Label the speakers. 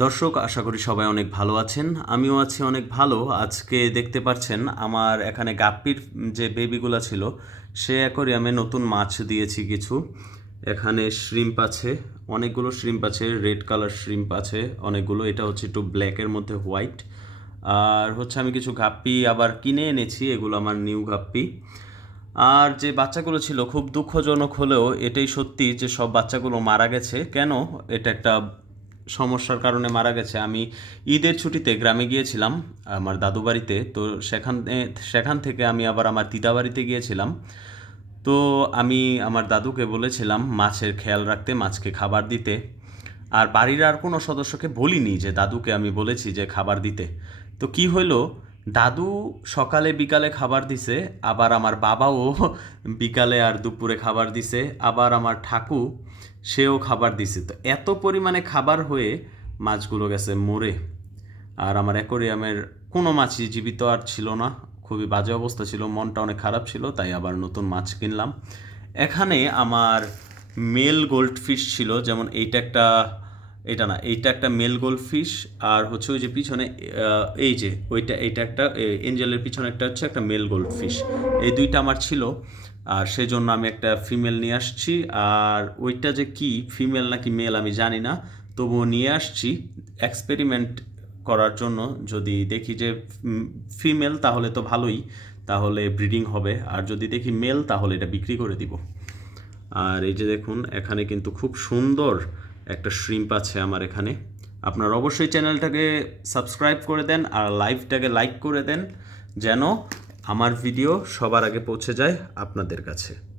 Speaker 1: দর্শক, আশা করি সবাই অনেক ভালো আছেন। আমিও আছি অনেক ভালো। আজকে দেখতে পাচ্ছেন আমার এখানে গাপ্পির যে বেবিগুলো ছিল, সে অ্যাকোরিয়ামে নতুন মাছ দিয়েছি কিছু। এখানে শ্রিম্প আছে, অনেকগুলো শ্রিম্প আছে রেড কালার শ্রিম্প আছে, অনেকগুলো। এটা হচ্ছে একটু ব্ল্যাকের মধ্যে হোয়াইট আর হচ্ছে আমি কিছু গাপ্পি আবার কিনে এনেছি, এগুলো আমার নিউ গাপ্পি। আর যে বাচ্চাগুলো ছিল, খুব দুঃখজনক হলেও এটাই সত্যি যে সব বাচ্চাগুলো মারা গেছে। কেন? এটা একটা সমস্যার কারণে মারা গেছে। আমি ঈদের ছুটিতে গ্রামে গিয়েছিলাম, আমার দাদু বাড়িতে। তো সেখান সেখান থেকে আমি আবার আমার দিদা বাড়িতে গিয়েছিলাম। তো আমি আমার দাদুকে বলেছিলাম, মাছের খেয়াল রাখতে, মাছকে খাবার দিতে। আর বাড়ির আর কোনো সদস্যকে বলিনি যে, দাদুকে আমি বলেছি যে, খাবার দিতে। তো কি হলো দাদু সকালে বিকালে খাবার দিছে, আবার আমার বাবাও বিকালে আর দুপুরে খাবার দিছে, আবার আমার ঠাকু সেও খাবার দিছে। তো এত পরিমাণে খাবার হয়ে মাছগুলো গেছে মরে। আর আমার অ্যাকোরিয়ামের কোনো মাছই জীবিত আর ছিল না। খুবই বাজে অবস্থা ছিল, মনটা অনেক খারাপ ছিল, তাই আবার নতুন মাছ কিনলাম। এখানে আমার মেল গোল্ড ফিশ ছিল, যেমন এইটা একটা, এটা না, এইটা একটা মেল গোল্ড ফিশ আর হচ্ছে ওই যে পিছনে এই যে, ওইটা, এইটা একটা এঞ্জেলের পিছনে একটা হচ্ছে একটা মেল গোল্ড ফিশ এই দুইটা আমার ছিল। আর সেই জন্য আমি একটা ফিমেল নিয়ে আসছি। আর ওইটা যে কি ফিমেল নাকি মেল আমি জানি না। তবুও নিয়ে আসছি। এক্সপেরিমেন্ট করার জন্য যদি দেখি যে ফিমেল তাহলে তো ভালোই, তাহলে ব্রিডিং হবে। আর যদি দেখি মেল তাহলে এটা বিক্রি করে দিব। আর এই যে দেখুন, এখানে কিন্তু খুব সুন্দর একটা শ্রিম্প আছে আমার এখানে। আপনারা অবশ্যই চ্যানেলটাকে সাবস্ক্রাইব করে দেন আর লাইভটাকে লাইক করে দেন, যেন আমার ভিডিও সবার আগে পৌঁছে যায় আপনাদের কাছে।